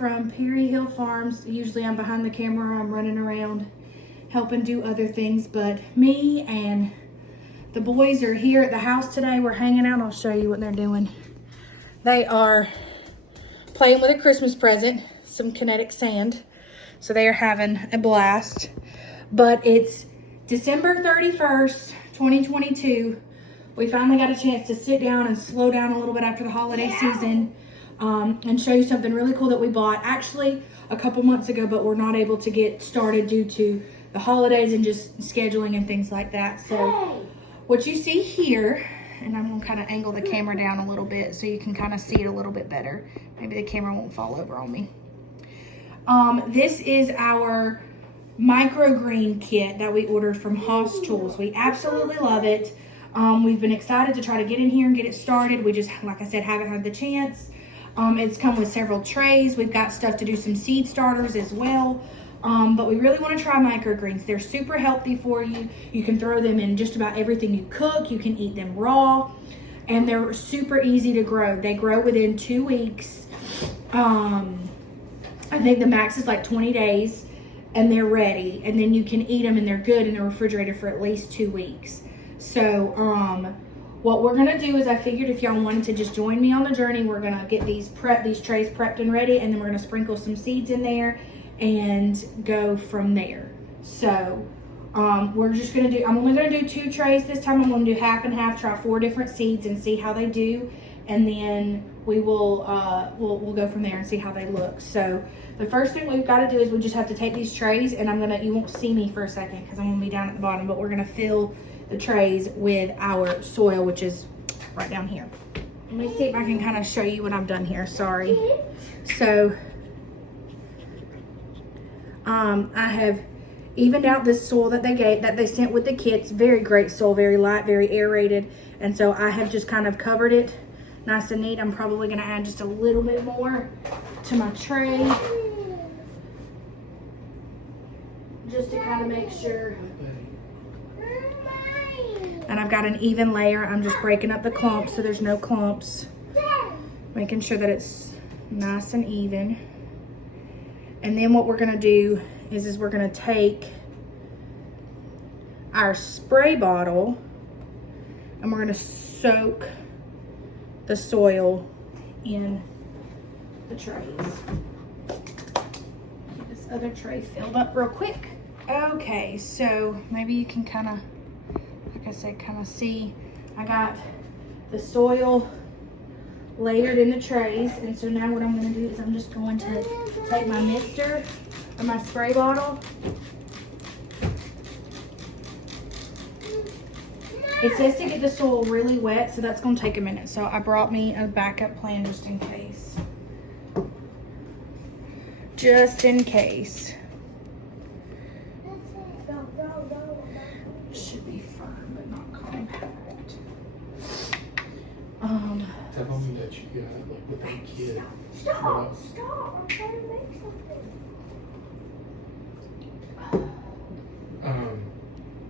from Perry Hill Farms. Usually I'm behind the camera, I'm running around helping do other things, but me and the boys are here at the house today. We're hanging out. I'll show you what they're doing. They are playing with a Christmas present, some kinetic sand. So they are having a blast. But it's December 31st, 2022. We finally got a chance to sit down and slow down a little bit after the holiday season and show you something really cool that we bought actually a couple months ago, but we're not able to get started due to the holidays and just scheduling and things like that. So what you see here, and I'm gonna kind of angle the camera down a little bit so you can kind of see it a little bit better. Maybe the camera won't fall over on me. This is our microgreen kit that we ordered from Hoss Tools. We absolutely love it. We've been excited to try to get in here and get it started. We just, like I said, haven't had the chance. It's come with several trays. We've got stuff to do some seed starters as well. But we really want to try microgreens. They're super healthy for you. You can throw them in just about everything you cook. You can eat them raw. And they're super easy to grow. They grow within 2 weeks. I think the max is like 20 days. And they're ready. And then you can eat them and they're good in the refrigerator for at least 2 weeks. So what we're gonna do is I figured if y'all wanted to just join me on the journey, we're gonna get these trays prepped and ready, and then we're gonna sprinkle some seeds in there and go from there. So we're just gonna do, I'm only gonna do 2 trays this time. I'm gonna do half and half, try 4 different seeds and see how they do, and then we will we'll go from there and see how they look. So the first thing we've got to do is we just have to take these trays, and you won't see me for a second because I'm gonna be down at the bottom, but we're gonna fill the trays with our soil, which is right down here. Let me see if I can kind of show you what I've done here. Sorry. So I have evened out this soil that they sent with the kits. Very great soil, very light, very aerated. And so I have just kind of covered it nice and neat. I'm probably going to add just a little bit more to my tray, just to kind of make sure. And I've got an even layer. I'm just breaking up the clumps so there's no clumps. Making sure that it's nice and even. And then what we're gonna do is we're gonna take our spray bottle and we're gonna soak the soil in the trays. Get this other tray filled up real quick. Okay, so maybe you can kind of, like I said, kind of see, I got the soil layered in the trays, and so now what I'm going to do is I'm just going to take my mister or my spray bottle. It says to get the soil really wet, so that's going to take a minute. So I brought me a backup plan just in case. Just in case. Should be firm, but not compact. Tell them that you got like with that kit. Stop! I'm trying to make something.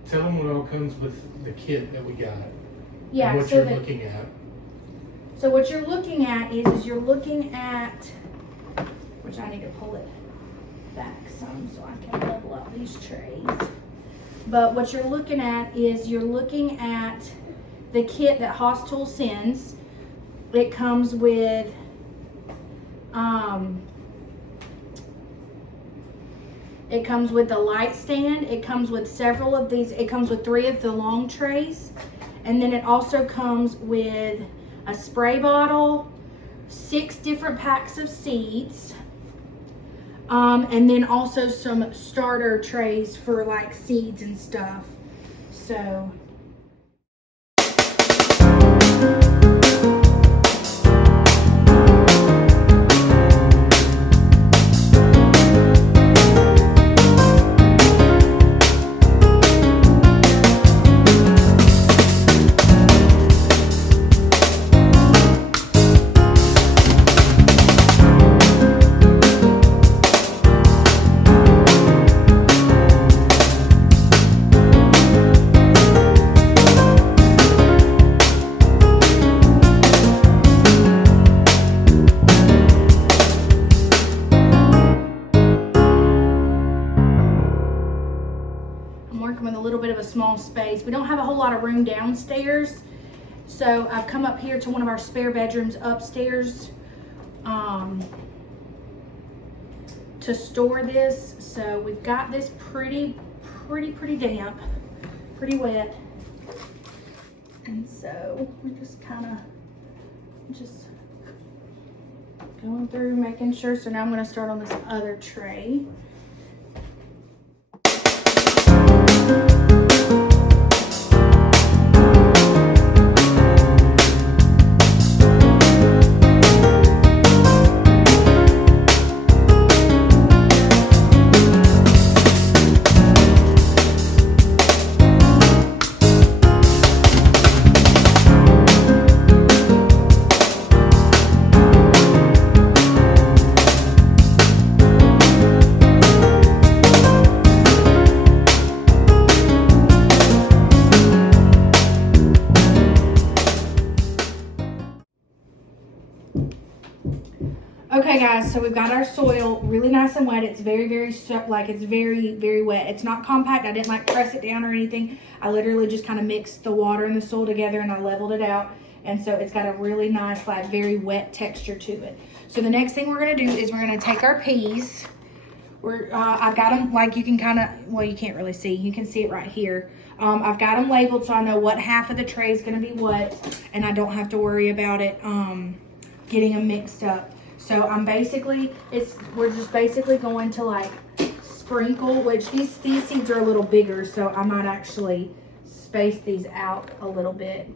Tell them what all comes with the kit that we got. Yeah, and what so you're looking at. So what you're looking at is you're looking at, which I need to pull it back some so I can level out these trays. But what you're looking at is you're looking at the kit that Hoss Tools sends. It comes with the light stand. It comes with several of these. It comes with 3 of the long trays. And then it also comes with a spray bottle, 6 different packs of seeds, and then also some starter trays for like seeds and stuff. So working with a little bit of a small space. We don't have a whole lot of room downstairs. So I've come up here to one of our spare bedrooms upstairs to store this. So we've got this pretty damp, pretty wet. And so we're just kind of going through, making sure. So now I'm going to start on this other tray. Okay guys, so we've got our soil really nice and wet. It's very wet. It's not compact. I didn't like press it down or anything. I literally just kind of mixed the water and the soil together and I leveled it out. And so it's got a really nice, like very wet texture to it. So the next thing we're gonna do is we're gonna take our peas. I've got them, like you can kind of, well, you can't really see. You can see it right here. I've got them labeled so I know what half of the tray is gonna be what, and I don't have to worry about it getting them mixed up. So we're just basically going to like sprinkle, which these seeds are a little bigger, so I might actually space these out a little bit.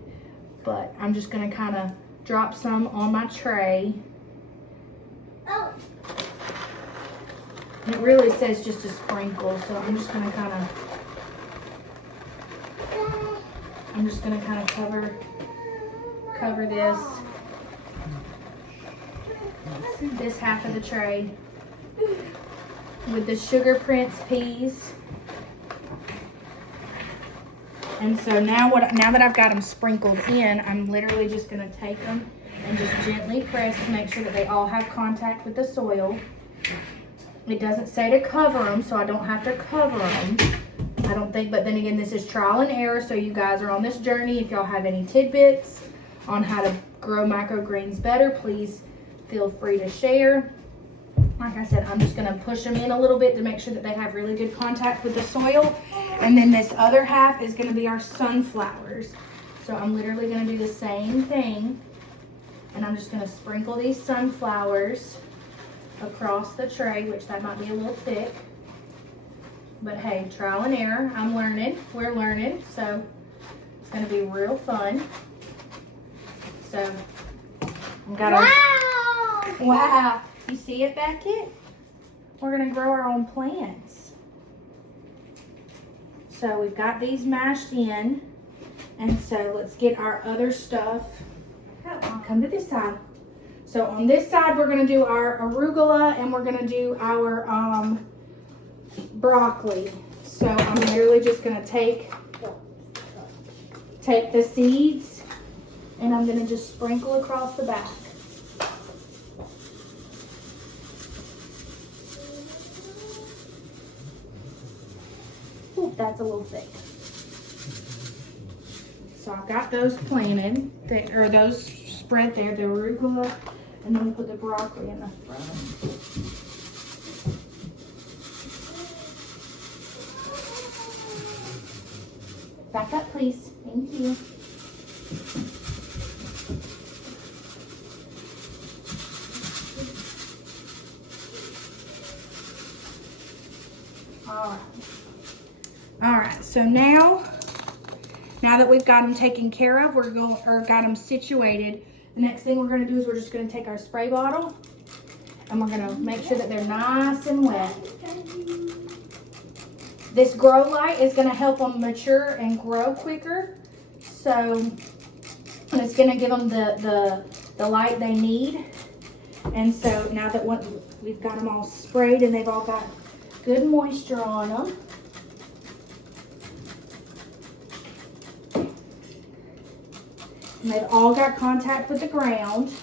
But I'm just gonna kind of drop some on my tray. Oh. It really says just a sprinkle, so I'm just gonna kind of cover this half of the tray with the Sugar Prince peas. And so now that I've got them sprinkled in, I'm literally just gonna take them and just gently press to make sure that they all have contact with the soil. It doesn't say to cover them, so I don't have to cover them, I don't think. But then again, this is trial and error, so you guys are on this journey. If y'all have any tidbits on how to grow microgreens better, please feel free to share. Like I said, I'm just gonna push them in a little bit to make sure that they have really good contact with the soil. And then this other half is gonna be our sunflowers. So I'm literally gonna do the same thing. And I'm just gonna sprinkle these sunflowers across the tray, which that might be a little thick. But hey, trial and error, we're learning. So it's gonna be real fun. So we got our, wow, you see it, Beckett? We're gonna grow our own plants. So we've got these mashed in, and so let's get our other stuff. I'll come to this side. So on this side, we're gonna do our arugula and we're gonna do our broccoli. So I'm literally just gonna take the seeds and I'm gonna just sprinkle across the back. Ooh, that's a little thick. So I've got those planted, or those spread there, the arugula, and then we put the broccoli in the front. Back up, please. Thank you. All right, so now that we've got them taken care of, got them situated, the next thing we're gonna do is we're just gonna take our spray bottle and we're gonna make sure that they're nice and wet. This grow light is gonna help them mature and grow quicker. So it's gonna give them the light they need. And so now that we've got them all sprayed and they've all got good moisture on them, and they've all got contact with the ground,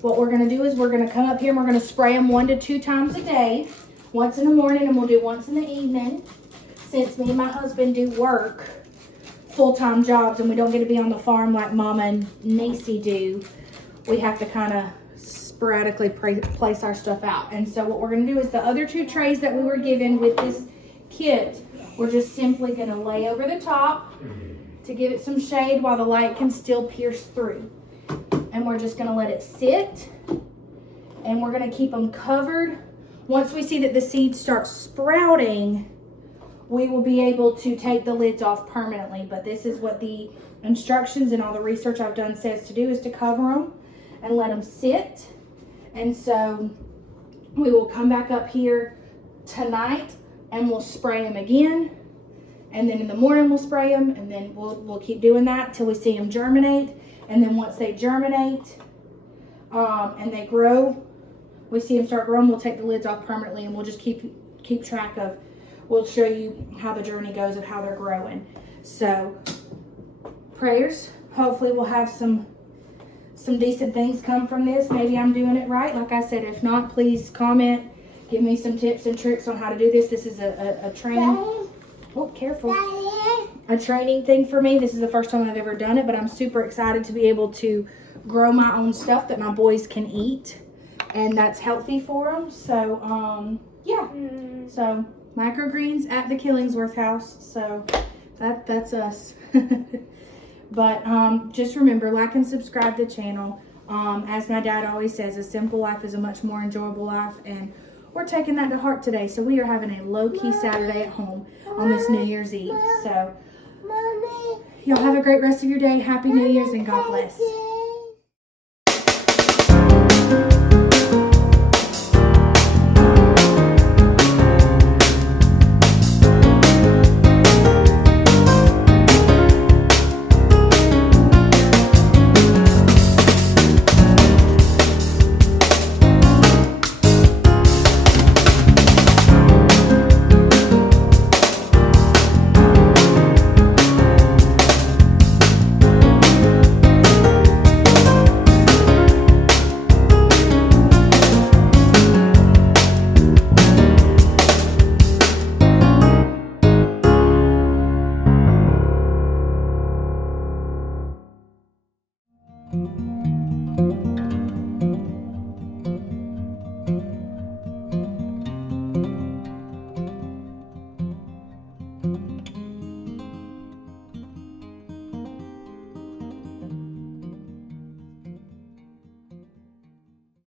what we're gonna do is we're gonna come up here and we're gonna spray them 1 to 2 times a day. Once in the morning and we'll do once in the evening. since me and my husband do work full-time jobs and we don't get to be on the farm like Mama and Niecy do, we have to kind of sporadically place our stuff out. And so what we're going to do is the other 2 trays that we were given with this kit, we're just simply going to lay over the top to give it some shade while the light can still pierce through. And we're just going to let it sit, and we're going to keep them covered. Once we see that the seeds start sprouting, we will be able to take the lids off permanently. But this is what the instructions and all the research I've done says to do, is to cover them and let them sit. And so we will come back up here tonight and we'll spray them again. And then in the morning we'll spray them, and then we'll keep doing that till we see them germinate. And then once they germinate and they grow, we see them start growing, we'll take the lids off permanently, and we'll just keep track of, we'll show you how the journey goes of how they're growing. So prayers, hopefully we'll have some decent things come from this. Maybe I'm doing it right. Like I said, if not, please comment, give me some tips and tricks on how to do this. This is a training. Oh, careful. A training thing for me. This is the first time I've ever done it, but I'm super excited to be able to grow my own stuff that my boys can eat, and that's healthy for them. So, yeah. So, Microgreens at the Killingsworth house. So, that's us. But just remember, like and subscribe to the channel. As my dad always says, a simple life is a much more enjoyable life, and we're taking that to heart today. So we are having a low-key Saturday at home on this New Year's Eve. So y'all have a great rest of your day. Happy New Year's, and God bless.